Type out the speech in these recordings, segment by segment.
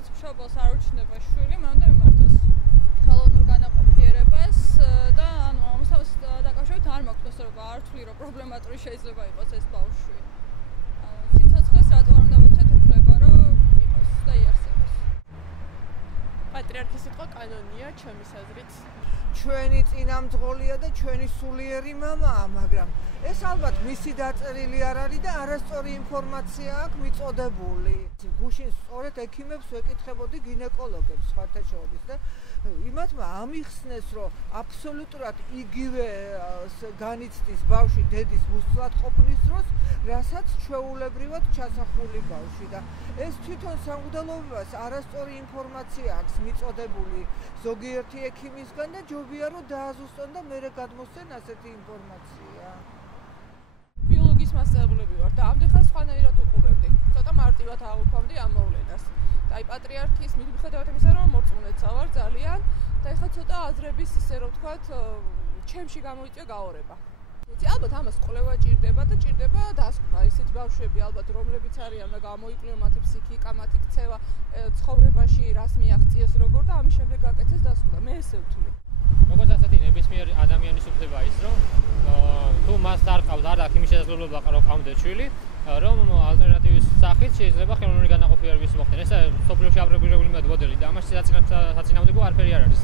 ვისაც მშობელს არ უჩნდება შვილი, მან უნდა მიმართოს ხელოვნურ განაყოფიერებას და ანუ ამას დაკავშირებით არ მაქვს მოსწრება, არ ვთვლი, რომ პრობლემატური შეიძლება იყოს ეს ბავშვი. სიცოცხლეს რატომ არ უნდა მივცეთ უფლება, რომ იყოს და იარსებოს. პატრიარქის სიტყვა კანონია, ჩემის აზრით. ჩვენი წინამძღოლია და ჩვენი სულიერი მამაა, მაგრამ ეს ალბათ მისი დაწერილი არ არის და არასწორი ინფორმაცია აქვს მიწოდებული. გუშინ სწორედ ექიმებს ვეკითხებოდი გინეკოლოგებს სხვათა შორის და იმათმა ამიხსნეს, რომ აბსოლუტურად იგივე განიცდის ბავშვი დედის მუსლად ყოფნის დროს, რასაც ჩვეულებრივად ჩასახული ბავშვი და ეს თვითონ სამღვდელობას არასწორი ინფორმაცია აქვს მიწოდებული ზოგიერთი ექიმისგან და ჯობია რომ დააზუსტონ და მერე გადმოსცენ ასეთი ინფორმაცია. ბიოლოგიის მასწავლებლები ვარ და ამდენ სხვანაირად უყურებდი. ცოტა მარტივად აღვქვამდი ამ მოვლენას. და აი პატრიარქის მიუხედავად იმისა, რომ მორწმუნეცა ვარ ძალიან და ეხლა ცოტა აზრების ისე რომ ვთქვათ, ჩემში გამოიწვია გაორება. ალბათ ამას კვლევა ჭირდება და ჭირდება დასკვნა ისეთი ბავშვები ალბათ რომლებიც არიან და გამოიკვლია მათი ფსიქიკა, მათი ქცევა ცხოვრებაში რას მიაღწიეს როგორ და ამის შემდეგ გაკეთეს დასკვნა. მე ესე ვთვლი. როგორც ასეთი ნებისმიერ ადამიანის უფლება ის რომ თუ მას არ ყავს არ აქვს იმის შესაძლებლობა რომ ყავდეს შვილი, რომ ალტერნატივის სახით შეიძლება ხელოვნური განაყოფიერების მოხდეს. ეს სოფლიოში აბრებრებული მოდელი და ამაში საწინააღმდეგო არაფერი არ არის.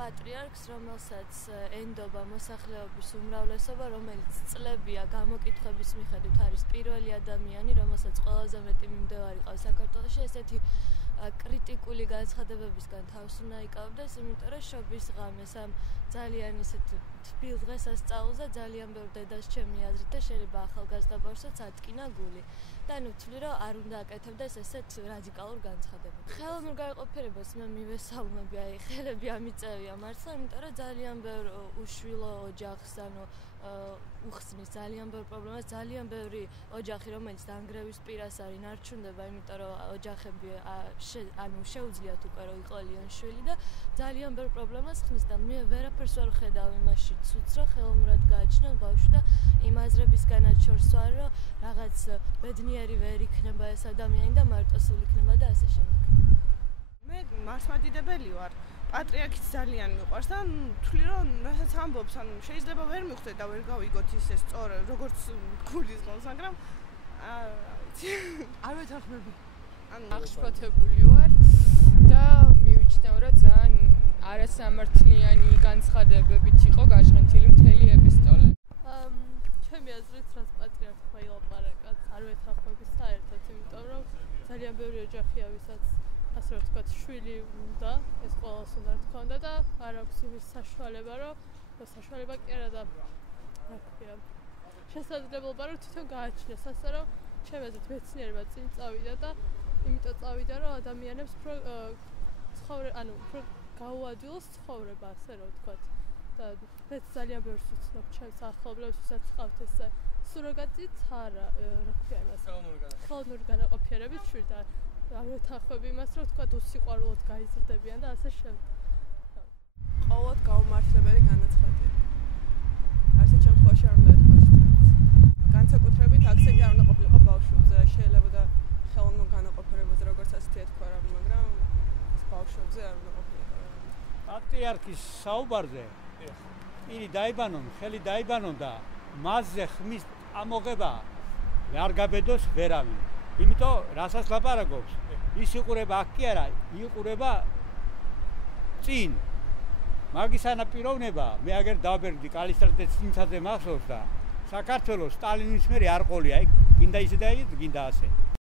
პატრიარქს, რომელსაც ენდობა მოსახლეობის უმრავლესობა, რომელიც წლებია გამოკითხვების მიხედვით არის პირველი ადამიანი, რომელსაც ყველაზე მეტი მიმდევარი ყავს საქართველოში, ესეთი კრიტიკული განცხადებებისგან თავს უნდა იკავდეს, იმიტომ რომ შობის ღამეს ამ ძალიან ისეთ თბილ დღესასწაულზე ძალიან ბევრ დედას ჩემი აზრით და შეიძლება ახალგაზრდა ბავშვსაც ატკინა გული. და ნუ ვთვლი, რომ არ უნდა აკეთებდეს ესეთ რადიკალურ განცხადებებს. ხელოვნურ განაყოფიერებას მე მივესალმები, აი ხელები ამიწევია მართლა, იმიტომ რომ ძალიან ბევრ უშვილო ოჯახს, ანუ უხსნის ძალიან ბევრ პრობლემას, ძალიან ბევრი ოჯახი, რომელიც დანგრევის პირას არის, ნარჩუნდება, იმიტომ რომ ოჯახები ანუ შეუძლიათ უკვე რომ იყოლიონ შვილი და ძალიან ბევრ პრობლემას ხნის და მე ვერაფერს ვერ ვხედავ იმაში ცუდს, რომ ხელოვნურად გააჩნიონ ბავშვი და იმ აზრებისგანაც შორს ვარ, რომ რაღაც ბედნიერი ვერ იქნება ეს ადამიანი და მარტოსული იქნება და ასე შემდეგ. მე მართლმადიდებელი ვარ. პატრიარქიც ძალიან მიყვარს და ვთვლი, რომ რასაც ამბობს, ანუ შეიძლება ვერ მივხვდეთ და ვერ გავიგოთ ისე სწორ, როგორც გულისხმობს, მაგრამ არ ვეთანხმები. ანუ აღშფოთებული ვარ და მივიჩნევ, რომ ძალიან არასამართლიანი განცხადებებით იყო გაშღენთილი მთელი ეპისტოლე. ჩემი აზრით, რაც პატრიარქმა ილაპარაკა, არ ვეთანხმები საერთოდ, იმიტომ რომ ძალიან ბევრი ოჯახია, ვისაც ასე რომ ვთქვათ, შვილი უნდა, ეს ყველას უნდა თქონდა და არ აქვს იმის საშუალება, რომ საშუალება კი არა და რა ქვია, შესაძლებლობა რომ თვითონ გააჩნიოს, ასე რომ ჩემი აზრით მეცნიერება წინ წავიდა და იმიტომ წავიდა, რომ ადამიანებს ანუ გაუადვილოს ცხოვრება, ასე რომ ვთქვათ. და მეც ძალიან ბევრს ვცნობ ჩემს ახლობლებს, ვისაც ყავთ ესე სუროგატიც არა, რა ქვია იმას, ხელოვნური განაყოფიერებით შვილი და არ ვეთანხმები იმას, რომ ვთქვათ უსიყვარულოდ გაიზრდებიან და ასე შემდეგ. ყოველად გაუმართლებელი განაცხადია. არც შემთხვევაში არ უნდა ეთქვას. განსაკუთრებით აქცენტი არ უნდა ყოფილიყო ბავშვებზე, შეიძლება და ხელოვნურ განაყოფიერებაზე როგორც ასეთი ეთქვა რა, მაგრამ ბავშვებზე არ უნდა ყოფილიყო. პატრიარქის საუბარზე პირი დაიბანონ, ხელი დაიბანონ და მასზე ხმის ამოღება არ გაბედოს ვერავინ. იმიტომ რასაც ლაპარაკობს, ის იყურება აქ კი არა, იყურება წინ. მაგის ანაპიროვნება მე აგერ დავბერდი კალისტრატეს წინცაზე მახსოვს და საქართველოს სტალინის მერე არ ყოლია, გინდა ისე და გინდა ასე.